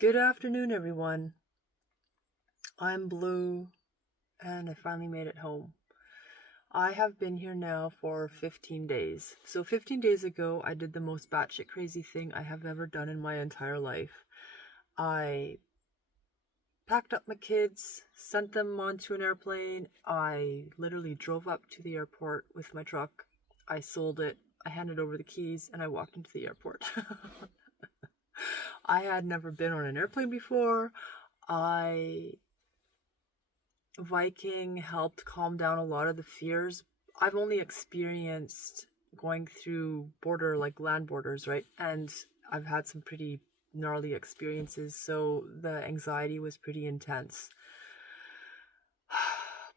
Good afternoon, everyone. I'm Blue, and I finally made it home. I have been here now for 15 days. So 15 days ago, I did the most batshit crazy thing I have ever done in my entire life. I packed up my kids, sent them onto an airplane. I literally drove up to the airport with my truck. I sold it. I handed over the keys, and I walked into the airport. I had never been on an airplane before. Viking helped calm down a lot of the fears. I've only experienced going through land borders, right? And I've had some pretty gnarly experiences, so the anxiety was pretty intense.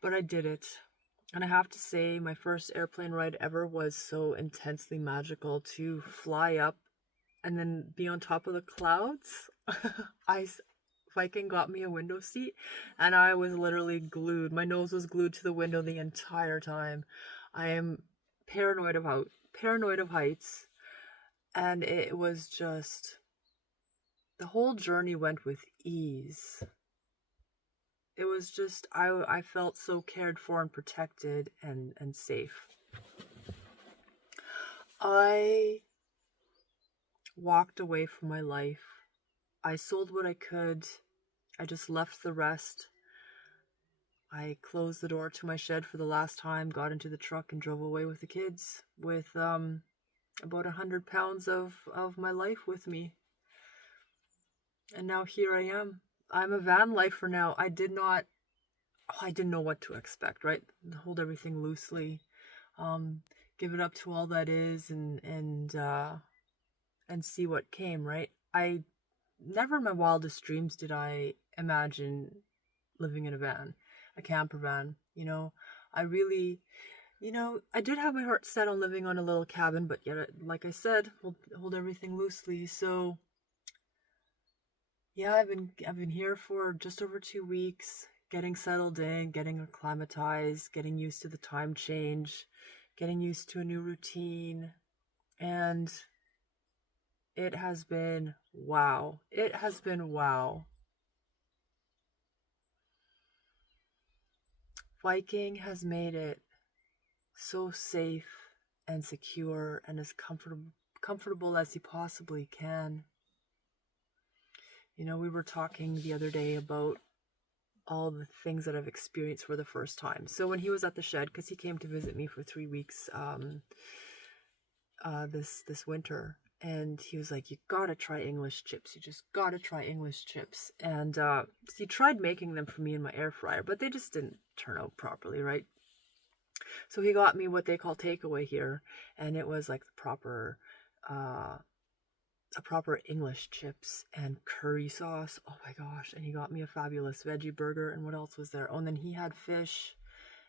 But I did it. And I have to say, my first airplane ride ever was so intensely magical to fly up and then be on top of the clouds. I Viking got me a window seat, and I was literally glued. My nose was glued to the window the entire time. I am paranoid of heights, and it was just the whole journey went with ease. It was just I felt so cared for and protected and safe. I walked away from my life. I sold what I could. I just left the rest. I closed the door to my shed for the last time, got into the truck, and drove away with the kids with about 100 pounds of my life with me. And now here I am. I'm a van lifer now. I didn't know what to expect, right? Hold everything loosely, give it up to all that is, and see what came, right? I never in my wildest dreams did I imagine living in a van, a camper van. I really, I did have my heart set on living on a little cabin, but yet, like I said, hold everything loosely. So yeah, I've been here for just over 2 weeks, getting settled in, getting acclimatized, getting used to the time change, getting used to a new routine, and it has been wow. It has been wow. Viking has made it so safe and secure and as comfortable as you possibly can. We were talking the other day about all the things that I've experienced for the first time. So when he was at the shed, because he came to visit me for 3 weeks this winter, and he was like, "You gotta try English chips. You just gotta try English chips." And he tried making them for me in my air fryer, but they just didn't turn out properly, right? So he got me what they call takeaway here, and it was like the proper a proper English chips and curry sauce. Oh my gosh. And he got me a fabulous veggie burger. And what else was there? Oh, and then he had fish,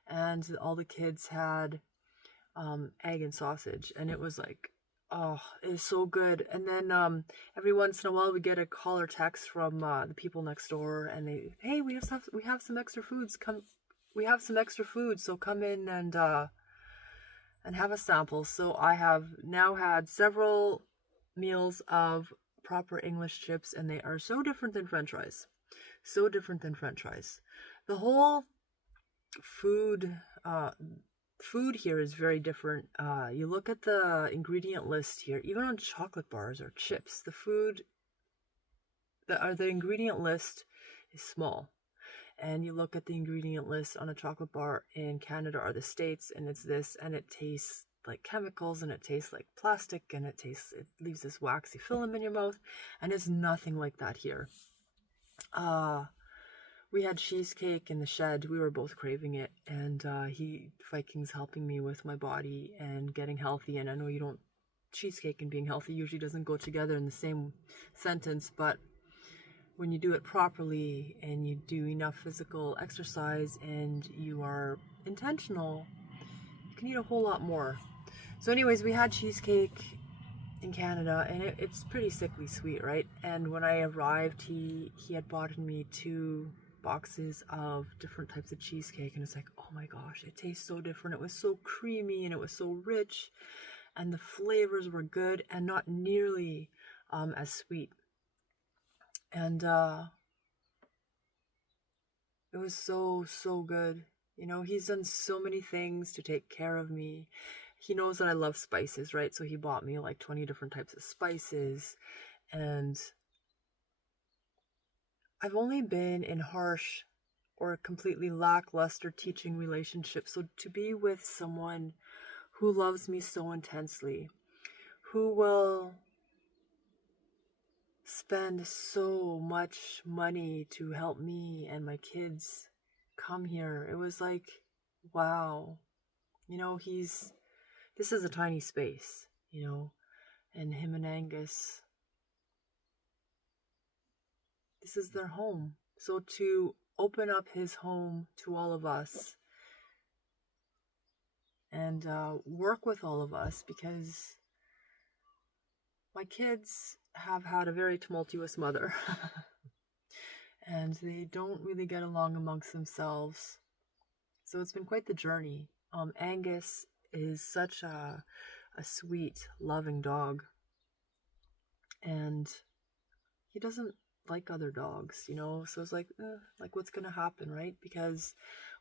and all the kids had egg and sausage. And it was like, oh, it was so good. And then every once in a while we get a call or text from the people next door, and hey, we have some extra foods. We have some extra food, so come in and have a sample. So I have now had several meals of proper English chips, and they are so different than French fries. So different than French fries. The whole food here is very different. You look at the ingredient list here, even on chocolate bars or chips, the ingredient list is small. And you look at the ingredient list on a chocolate bar in Canada or the States, and it's this, and it tastes like chemicals, and it tastes like plastic, and it leaves this waxy film in your mouth, and it's nothing like that here. We had cheesecake in the shed. We were both craving it, and Viking's helping me with my body and getting healthy. And I know cheesecake and being healthy usually doesn't go together in the same sentence, but when you do it properly and you do enough physical exercise and you are intentional, you can eat a whole lot more. So anyways, we had cheesecake in Canada, and it's pretty sickly sweet, right? And when I arrived, he had bought me 2 boxes of different types of cheesecake, and it's like, oh my gosh, it tastes so different. It was so creamy, and it was so rich, and the flavors were good and not nearly as sweet. And it was so, so good. You know, he's done so many things to take care of me. He knows that I love spices, right? So he bought me like 20 different types of spices. And I've only been in harsh or completely lackluster teaching relationships. So to be with someone who loves me so intensely, who will spend so much money to help me and my kids come here, it was like, wow. You know, this is a tiny space, you know, and him and Angus, this is their home. So to open up his home to all of us and work with all of us, because my kids have had a very tumultuous mother and they don't really get along amongst themselves. So it's been quite the journey. Angus is such a sweet, loving dog, and he doesn't like other dogs, you know. So it's like what's gonna happen, right? Because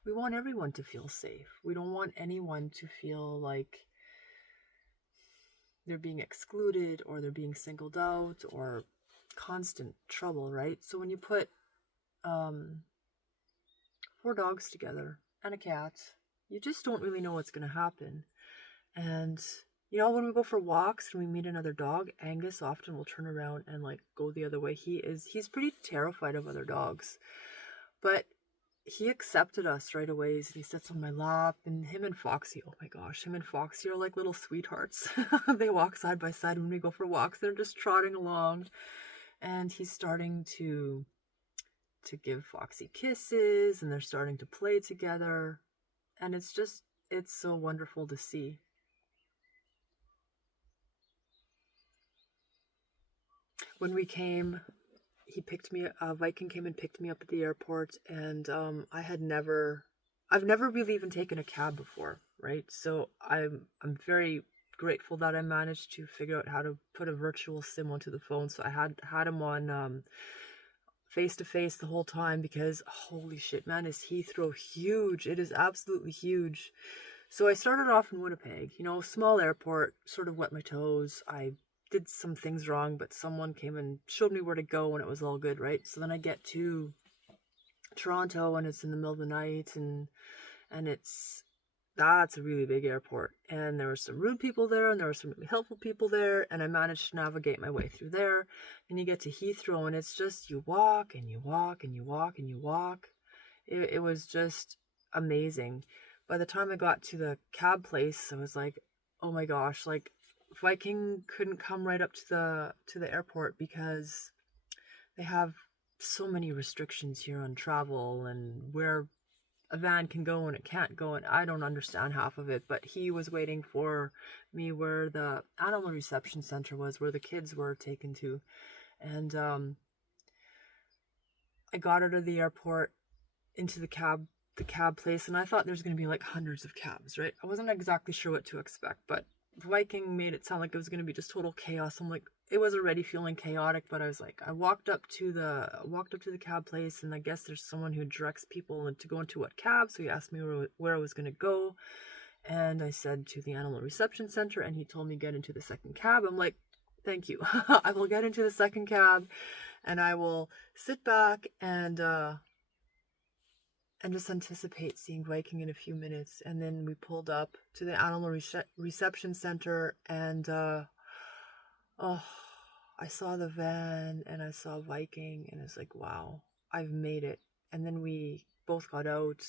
we want everyone to feel safe. We don't want anyone to feel like they're being excluded or they're being singled out or constant trouble, right? So when you put 4 dogs together and a cat, you just don't really know what's going to happen. And you know, when we go for walks and we meet another dog, Angus often will turn around and like go the other way. He's pretty terrified of other dogs, but he accepted us right away. And he sits on my lap, and him and Foxy, oh my gosh, him and Foxy are like little sweethearts. They walk side by side when we go for walks. They're just trotting along, and he's starting to give Foxy kisses, and they're starting to play together. And it's so wonderful to see. When we came, Viking came and picked me up at the airport, and I've never really even taken a cab before, right? So I'm very grateful that I managed to figure out how to put a virtual SIM onto the phone. So I had him on face to face the whole time, because holy shit, man, is Heathrow huge. It is absolutely huge. So I started off in Winnipeg, you know, small airport, sort of wet my toes. I did some things wrong, but someone came and showed me where to go, and it was all good, right? So then I get to Toronto, and it's in the middle of the night, and that's a really big airport, and there were some rude people there, and there were some really helpful people there, and I managed to navigate my way through there. And you get to Heathrow, and it's just, you walk and you walk and you walk and you walk. It was just amazing. By the time I got to the cab place, I was like, oh my gosh, like Viking couldn't come right up to the airport because they have so many restrictions here on travel and where a van can go and it can't go, and I don't understand half of it. But he was waiting for me where the animal reception center was, where the kids were taken to. And I got out of the airport into the cab place, and I thought there's going to be like hundreds of cabs, right? I wasn't exactly sure what to expect, but Viking made it sound like it was going to be just total chaos. I'm like, it was already feeling chaotic, but I was like, I walked up to the cab place, and I guess there's someone who directs people to go into what cab. So he asked me where I was going to go, and I said to the animal reception center, and he told me get into the second cab. I'm like, thank you. I will get into the second cab, and I will sit back and just anticipate seeing Viking in a few minutes. And then we pulled up to the animal reception center, and oh, I saw the van and I saw Viking, and it's like, wow, I've made it. And then we both got out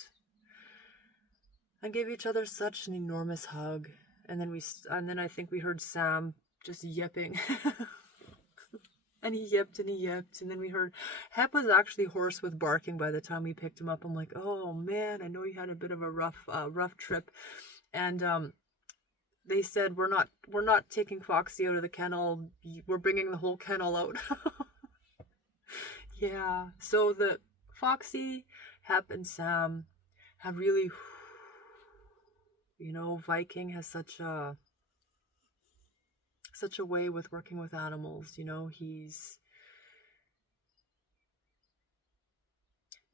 and gave each other such an enormous hug. And then I think we heard Sam just yipping. And he yipped and he yipped. And then we heard Hep was actually hoarse with barking by the time we picked him up. I'm like, oh man, I know you had a bit of a rough trip. And they said, we're not taking Foxy out of the kennel. We're bringing the whole kennel out. Yeah. So the Foxy, Hep, and Sam have really, you know, Viking has such a way with working with animals. You know, he's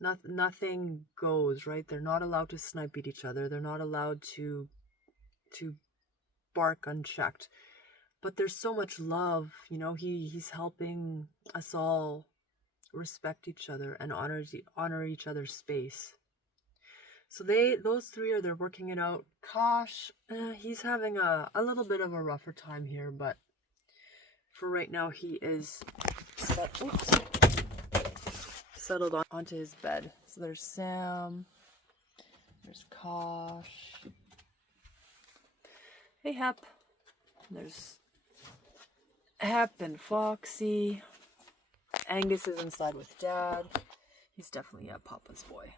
nothing goes, right? They're not allowed to snipe at each other. They're not allowed to bark unchecked. But there's so much love, you know. He's helping us all respect each other and honor each other's space. So those three they're working it out. Kosh, he's having a little bit of a rougher time here, but for right now he is settled onto his bed. So there's Sam, there's Kosh. Hey Hep. There's Hep and Foxy. Angus is inside with Dad. He's definitely a Papa's boy.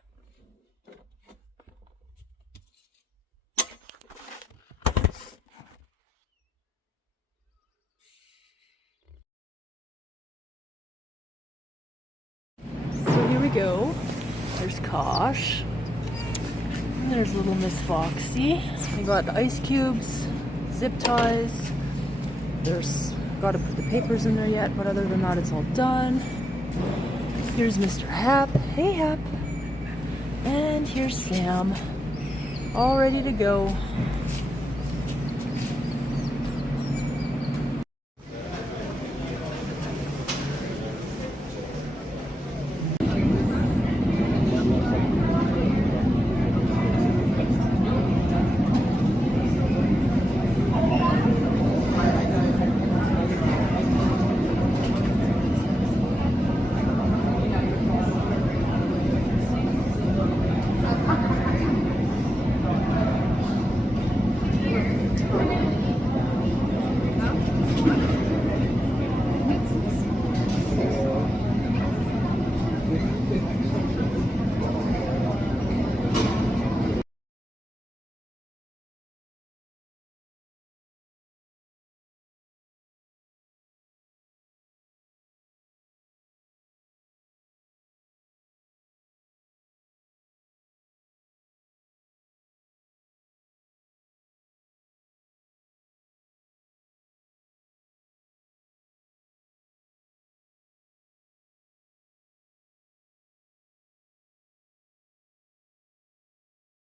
So here we go. There's Kosh. And there's little Miss Foxy. I got the ice cubes, zip ties. There's got to put the papers in there yet, but other than that, it's all done. Here's Mr. Hep. Hey Hep. And here's Sam. All ready to go.